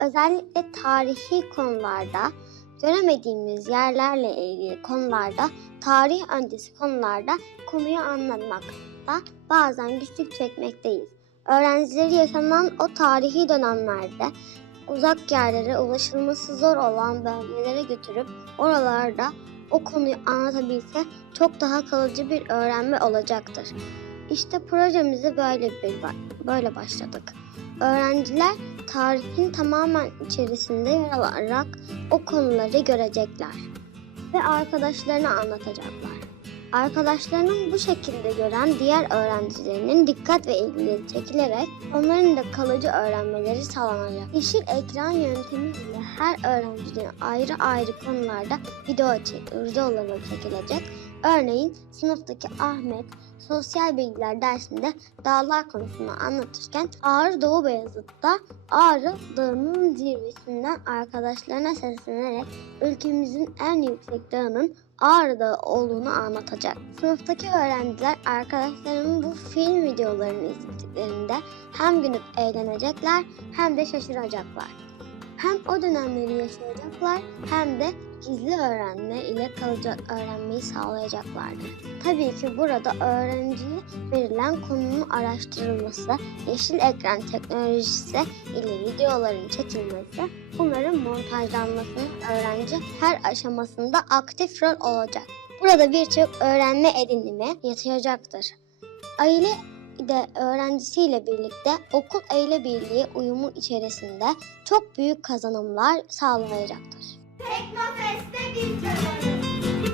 Özellikle tarihi konularda, göremediğimiz yerlerle ilgili konularda, tarih öncesi konularda konuyu anlatmakta bazen güçlük çekmekteyiz. Öğrencileri yaşanan o tarihi dönemlerde uzak yerlere ulaşılması zor olan bölgelere götürüp oralarda o konuyu anlatabilse çok daha kalıcı bir öğrenme olacaktır. İşte projemizi böyle bir böyle başladık. Öğrenciler tarihin tamamen içerisinde yer alarak o konuları görecekler ve arkadaşlarına anlatacaklar. Arkadaşlarının bu şekilde gören diğer öğrencilerinin dikkat ve ilgileri çekilerek onların da kalıcı öğrenmeleri sağlanacak. Yeşil ekran yöntemiyle her öğrencinin ayrı ayrı konularda video çek, videoları çekilecek. Örneğin sınıftaki Ahmet sosyal bilgiler dersinde dağlar konusunu anlatırken Ağrı Doğu Beyazıt'ta Ağrı Dağı'nın zirvesinden arkadaşlarına seslenerek ülkemizin en yüksek dağının Ağrı Dağı olduğunu anlatacak. Sınıftaki öğrenciler arkadaşlarının bu film videolarını izlediklerinde hem gülüp eğlenecekler hem de şaşıracaklar. Hem o dönemleri yaşayacaklar hem de gizli öğrenme ile kalıcı öğrenmeyi sağlayacaklardır. Tabii ki burada öğrenciye verilen konunun araştırılması, yeşil ekran teknolojisi ile videoların çekilmesi, bunların montajlanmasının öğrenci her aşamasında aktif rol olacak. Burada birçok öğrenme edinimi yaşayacaktır. Aile de öğrencisiyle birlikte okul aile birliği uyumu içerisinde çok büyük kazanımlar sağlayacaktır. Teknofest'te varız.